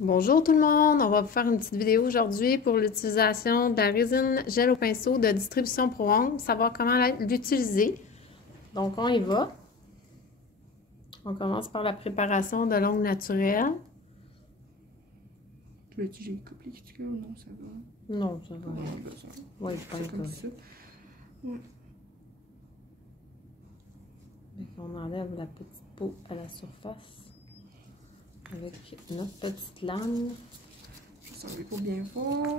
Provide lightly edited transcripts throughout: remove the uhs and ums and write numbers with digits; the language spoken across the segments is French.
Bonjour tout le monde, on va vous faire une petite vidéo aujourd'hui pour l'utilisation de la résine gel au pinceau de distribution Pro Ongles, savoir comment l'utiliser. Donc on y va. On commence par la préparation de l'ongle naturel. Tu veux-tu j'ai compliqué ou non, ça va? Non, ça va. Oui, je pense comme ça. Ouais. On enlève la petite peau à la surface avec notre petite lame. Je vais s'enlever pour bien voir.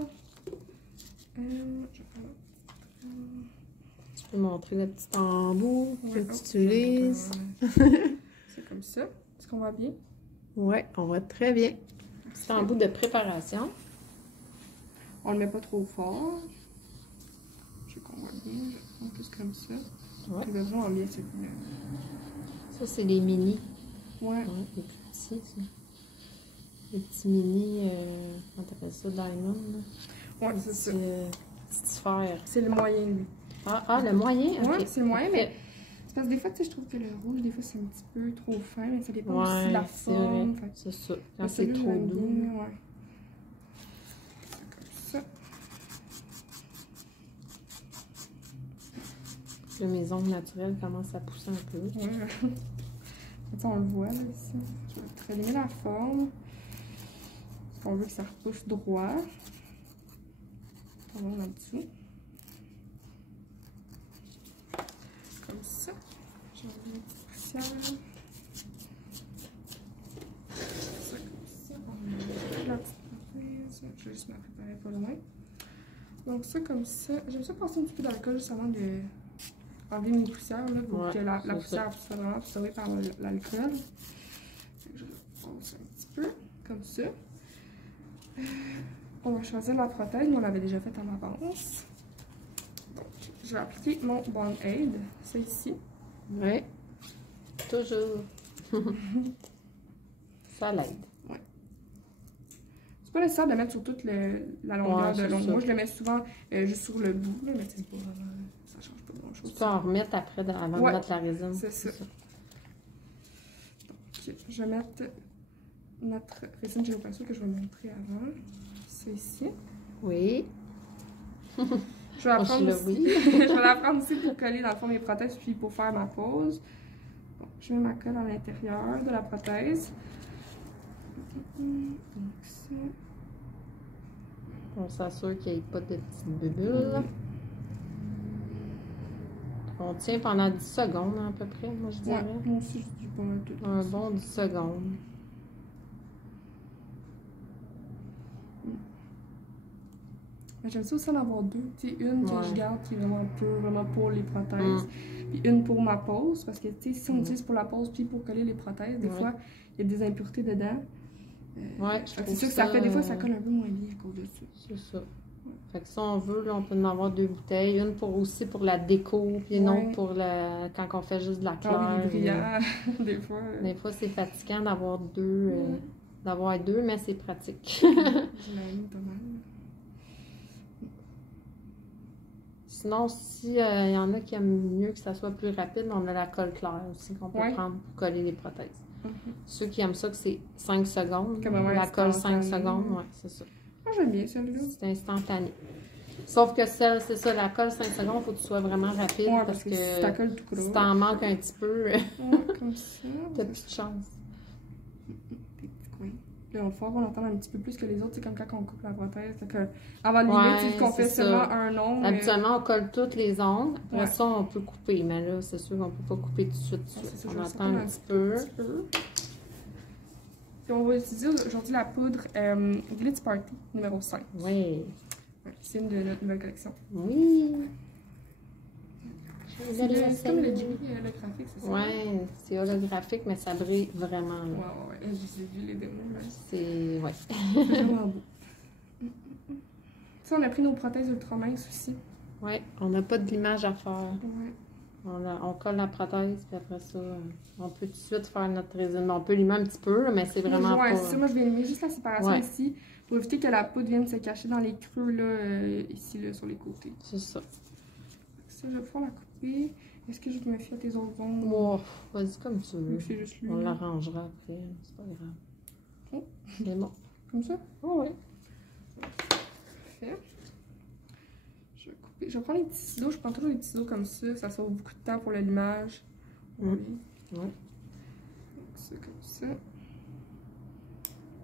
Tu peux montrer le petit embout que tu utilises. C'est comme ça. Est-ce qu'on va bien? Oui, on va très bien. Petit embout de préparation. On le met pas trop fort. Je veux qu'on voit bien. Je vais prendre plus comme ça. Ouais. Il va vraiment bien cette couleur. Ça, c'est les mini. Ouais. Les plus petits, ça. Les petits mini, comment t'appelles ça, diamond? Ouais, c'est ça. Petite sphère. C'est le moyen, lui. Ah, le moyen? Ouais, okay. c'est le moyen, mais c'est parce que des fois, tu sais, je trouve que le rouge, des fois, c'est un petit peu trop fin, mais ça dépend aussi de la forme. C'est ça. Quand c'est trop doux. Ouais. Comme ça. Là, mes ongles naturels commencent à pousser un peu. Ouais. On le voit, là, ici. Je vais très bien la forme. On veut que ça repousse droit. On va en dessous. Comme ça. J'ai enlevé une petite poussière. Ça, comme ça. On met la petite prothèse. Je vais juste me préparer pas loin. Donc, ça, comme ça. J'aime ça passer un petit peu d'alcool juste avant de enlever mes poussières, là, pour que la poussière soit vraiment absorbée par l'alcool. Je passe un petit peu, comme ça. On va choisir la prothèse, on l'avait déjà faite en avance. Donc, je vais appliquer mon Bond Aid, ça ici. Oui, toujours. Ça l'aide. Ouais. C'est pas nécessaire de mettre sur toute la longueur de l'ongle. Moi, je le mets souvent juste sur le bout, là, mais c'est pas vraiment, ça change pas grand-chose. Tu peux en remettre après, avant de mettre la résine. C'est ça. Donc, je vais mettre notre résine gel au pinceau que je vais montrer avant. C'est ici. Oui. Je vais la prendre aussi. Je vais la prendre aussi pour coller dans le fond mes prothèses puis pour faire ma pose. Bon, je mets ma colle à l'intérieur de la prothèse. Donc ça. On s'assure qu'il n'y ait pas de petites bulles. On tient pendant 10 secondes à peu près, moi je dirais. Ouais, moi aussi je dis pas mal tout. Un bon 10 secondes. J'aime ça aussi en avoir deux. Tu sais, une que je garde qui est vraiment vraiment pour les prothèses. Puis une pour ma pose. Parce que tu sais, si on utilise pour la pose puis pour coller les prothèses, des fois, il y a des impuretés dedans. C'est sûr que ça fait des fois ça colle un peu moins bien à cause de ça. C'est ça. Fait que si on veut, là, on peut en avoir deux bouteilles. Une aussi pour la déco, puis une autre pour quand on fait juste de la claire. Des fois. Des fois, c'est fatigant d'avoir deux, mais c'est pratique. J'imagine pas mal. Sinon, s'il y en a qui aiment mieux que ça soit plus rapide, on a la colle claire aussi qu'on peut prendre pour coller les prothèses. Ceux qui aiment ça, que c'est 5 secondes. La colle 5 secondes, ouais, c'est ça. Moi, j'aime bien celle-là. C'est instantané. Sauf que c'est ça, la colle 5 secondes, il faut que tu sois vraiment rapide. Parce que si ta colle tout si t'en manques un petit peu, comme ça, t'as plus de chance. Des petits coins. Là, on va l'entendre un petit peu plus que les autres, c'est comme quand on coupe la prothèse. Avant le limite, qu'on fait seulement un ongle. Habituellement, on colle toutes les ongles. Après ça, on peut couper. Mais là, c'est sûr qu'on peut pas couper tout de suite. On attend un petit peu. Puis on va utiliser aujourd'hui la poudre Glitz Party numéro 5. Oui. C'est une de notre nouvelle collection. Oui. C'est comme le gris holographique, c'est ça? Oui, c'est holographique, mais ça brille vraiment. Ouais. J'ai vu les démos. C'est vraiment beau. Ça, on a pris nos prothèses ultra minces aussi. Oui, on n'a pas de l'image à faire. Ouais. On colle la prothèse, puis après ça, on peut tout de suite faire notre résine. On peut limer un petit peu, mais c'est vraiment pas... ça, moi, je vais limer juste la séparation ici, pour éviter que la poudre vienne se cacher dans les creux, là, ici, là, sur les côtés. C'est ça. Ça, je vais pouvoir la couper. Est-ce que je me fie à tes autres ongles? Oh, vas-y comme tu veux. C'est juste lui. On l'arrangera après, c'est pas grave. Oh. C'est bon. Comme ça? Oh, oui. Parfait. Je vais couper. Je vais prendre les petits ciseaux. Je prends toujours les petits ciseaux comme ça sauve beaucoup de temps pour le limage. Oui. Ouais. Donc, ça comme ça.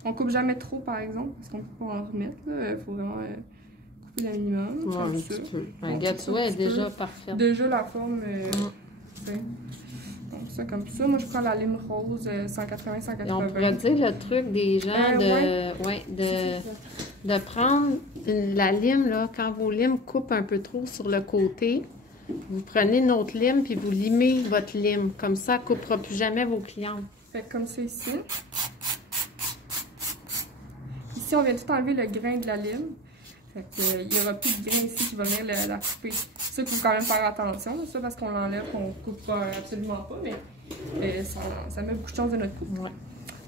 On coupe jamais trop, par exemple, parce qu'on peut pas en remettre. Il faut vraiment couper le minimum. Ouais, comme un ça. petit peu. Un Donc, gâteau un est petit déjà peu. parfaite. Déjà la forme. Donc ça comme ça. Moi je prends la lime rose 180-180. Et on pourrait dire le truc des gens de prendre la lime, là, quand vos limes coupent un peu trop sur le côté, vous prenez une autre lime puis vous limez votre lime. Comme ça, elle ne coupera plus jamais vos clientes. Fait comme ça ici. Ici, on vient tout enlever le grain de la lime. Fait que, il n'y aura plus de grain ici qui va venir la couper. C'est ça qu'il faut quand même faire attention. Ça parce qu'on l'enlève, on ne coupe pas absolument pas, mais ça met beaucoup de chance de notre coupe. Ouais.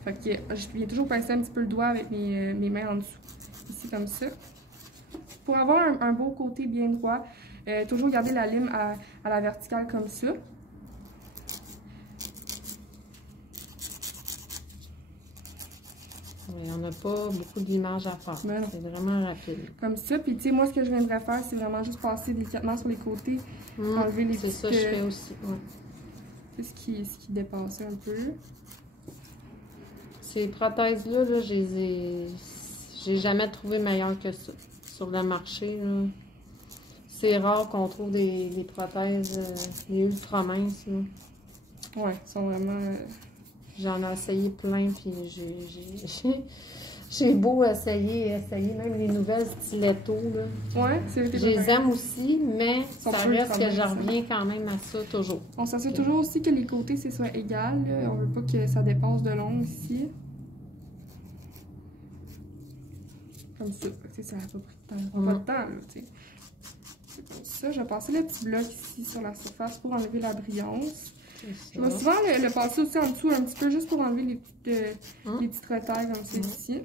Fait que je viens toujours pincer un petit peu le doigt avec mes mains en dessous. Ici comme ça. Pour avoir un beau côté bien droit, toujours garder la lime à la verticale comme ça. Oui, on n'a pas beaucoup d'images à faire. C'est vraiment rapide. Comme ça. Puis, tu sais, moi, ce que je viendrais faire, c'est vraiment juste passer délicatement sur les côtés. Enlever les petits... C'est ça que je fais aussi. Ouais. C'est ce qui dépassait un peu. Ces prothèses-là, là, j'ai jamais trouvé meilleures que ça sur le marché. C'est rare qu'on trouve des prothèses des ultra minces. Là. Ouais, ils sont vraiment... J'en ai essayé plein, puis j'ai beau essayer même les nouvelles stilettos. Là. Ouais, c'est je les aime aussi, mais ça reste que j'en reviens quand même à ça toujours. On s'assure toujours aussi que les côtés soient égales. Là. On veut pas que ça dépasse de long ici. Comme ça. Ça n'a pas pris de temps. Pas de temps, là, tu sais. C'est comme ça. Je vais passer le petit bloc ici sur la surface pour enlever la brillance. Je vais souvent le passer aussi en dessous un petit peu, juste pour enlever les petites retailles comme ça ici.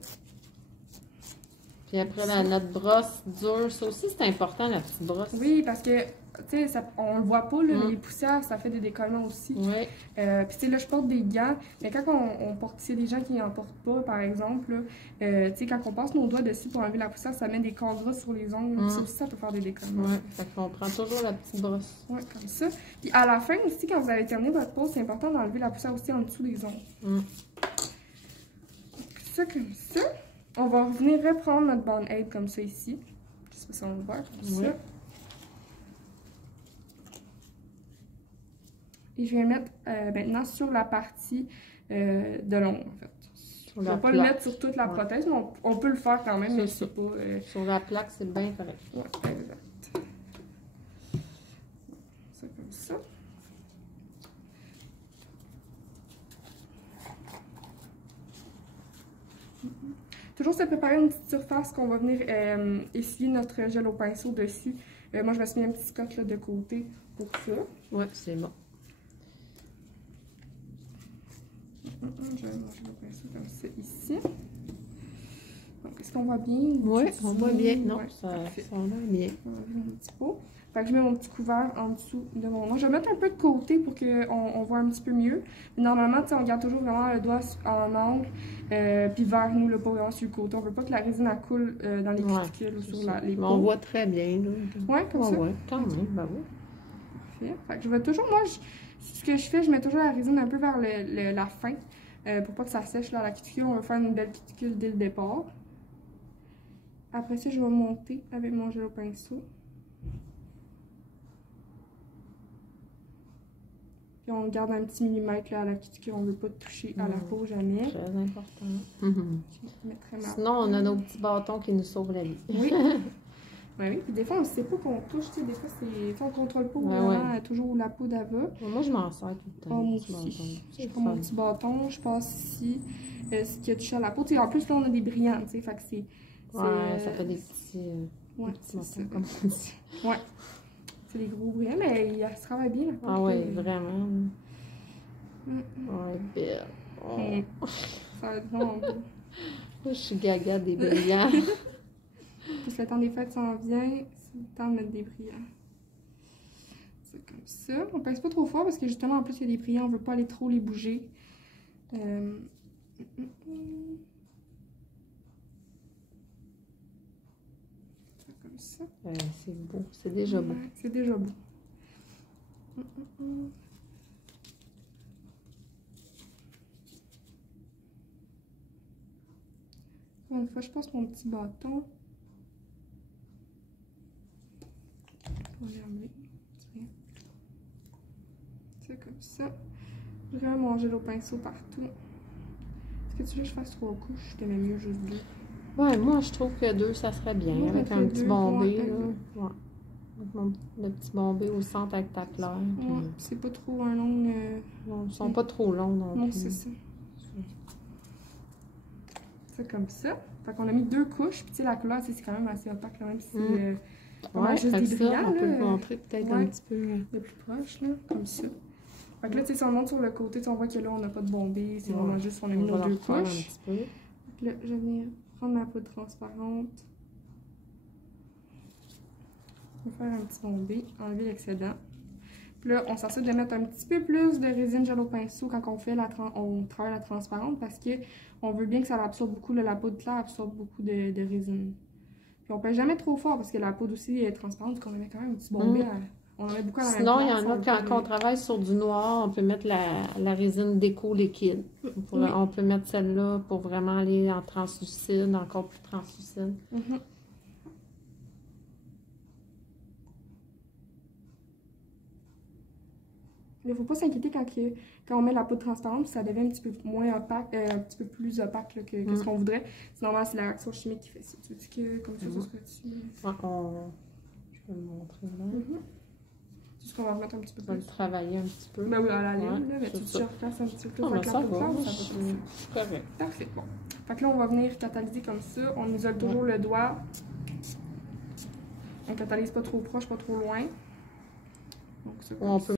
Puis après, notre brosse dure, ça aussi c'est important, la petite brosse. Oui, parce que, tu sais, on le voit pas, là, mais les poussières, ça fait des décollements aussi. Oui. Puis, tu sais, là, je porte des gants, mais quand on porte, s'il y a des gens qui n'en portent pas, par exemple, tu sais, quand on passe nos doigts dessus pour enlever la poussière, ça met des corps gras sur les ongles. Ça aussi, ça peut faire des décollements. Oui, fait qu'on prend toujours la petite brosse. Oui, comme ça. Puis, à la fin aussi, quand vous avez terminé votre pause, c'est important d'enlever la poussière aussi en dessous des ongles. Ça, comme ça. On va revenir reprendre notre band-aid comme ça ici. Je sais pas si on le voit, comme ça. Et je vais le mettre maintenant sur la partie de l'ongle, en fait. Je ne vais pas le mettre sur toute la prothèse, mais on peut le faire quand même, mais c'est pas... Sur la plaque, c'est bien correct. Oui, exact. Ça comme ça. Toujours se préparer une petite surface qu'on va venir essuyer notre gel au pinceau dessus. Moi, je vais se mettre un petit scotch là, de côté pour ça. Oui, c'est bon. Je vais manger le pinceau comme ça ici. Est-ce qu'on voit bien? Oui, on voit bien. Non, ouais, ça va bien. On va ouvrir mon petit pot. Fait que je mets mon petit couvert en dessous de mon doigt. Je vais mettre un peu de côté pour qu'on voit un petit peu mieux. Mais normalement, on garde toujours vraiment le doigt en angle, puis vers nous, là, pas vraiment sur le côté. On veut pas que la résine elle coule dans les cuticules ou sur les peaux. On voit très bien. Oui, comme ça. Oui, quand même, ben oui. Parfait. Fait que je vais toujours, moi, ce que je fais, je mets toujours la résine un peu vers la fin, pour pas que ça sèche là, la cuticule. On va faire une belle cuticule dès le départ. Après ça, je vais monter avec mon gel au pinceau. Puis on garde un petit millimètre là, à la cuticule. On ne veut pas toucher à la peau jamais. Très important. Sinon, on a nos petits bâtons qui nous sauvent la vie. Oui. Oui, puis des fois, on ne sait pas qu'on touche. Des fois, on ne contrôle pas vraiment toujours où la peau d'ava. Moi, je m'en sers tout le temps. Moi aussi. Je prends mon petit bâton, je passe ici. Ce qui a touché à la peau. T'sais, en plus, là, on a des brillants. Fait que c'est... ça fait des petits... c'est ça. Comme on dit. Ouais. C'est des gros brillants, mais il se travaille bien. Là, ah oui, vraiment. Ouais, belle. Oh. Ça va être vraiment beau. Je suis gaga des brillants. Parce que le temps des fêtes s'en vient, c'est le temps de mettre des brillants. C'est comme ça. On pince pas trop fort parce que justement, en plus, il y a des brillants, on veut pas aller trop les bouger. comme ça. C'est beau, c'est déjà beau. Ouais, c'est déjà beau. Encore une fois, je passe mon petit bâton. On va l'enlever. C'est comme ça. Je vais vraiment manger au pinceau partout. Est-ce que tu veux que je fasse 3 couches? Je t'aimais mieux juste 2. Ouais, moi je trouve que 2 ça serait bien. Moi, avec ça un fait petit 2, bombé. ouais, Là. Ouais. Avec le petit bombé au centre avec ta fleur. Ouais, c'est pas trop un long. Non, ils sont pas trop longs non plus. Non, c'est ça. C'est comme ça. Fait qu'on a mis 2 couches. Puis tu sais, la couleur, c'est quand même assez opaque, même si c'est ouais, juste des brillants. On peut le montrer peut-être un petit peu. De plus proche, là, comme ça. Fait que là, tu sais, si on monte sur le côté, on voit que là, on n'a pas de bombé. C'est vraiment juste, on a mis nos 2 couches. Un petit peu. Puis là, je vais venir prendre ma poudre transparente. Je vais faire un petit bombé, enlever l'excédent. Puis là, on s'assure de mettre un petit peu plus de résine gel au pinceau quand on fait on travaille la transparente parce que on veut bien que ça absorbe beaucoup, là, la poudre claire absorbe beaucoup de résine. Puis on pèse jamais trop fort parce que la poudre aussi est transparente, qu'on met quand même un petit bombé. On en met beaucoup à la même Sinon, il y place, en a quand on travaille sur du noir, on peut mettre la résine déco liquide. On peut mettre celle-là pour vraiment aller en translucide, encore plus translucide. Il ne faut pas s'inquiéter quand on met la poudre transparente, ça devient un petit peu moins opaque, un petit peu plus opaque là, que ce qu'on voudrait. C'est normal, c'est la réaction chimique qui fait ça. Tu dis que comme ça, ça serait-tu... Je vais le montrer là. C'est juste qu'on va remettre un petit peu plus. On va le travailler un petit peu. Ben oui, à la ligne, là, mais tu replaces un petit peu plus avec la poudre claire ou ça va c'est correct. Parfait, bon. Fait que là, on va venir catalyser comme ça. On isole toujours le doigt. On catalyse pas trop proche, pas trop loin. Donc, ça, on peut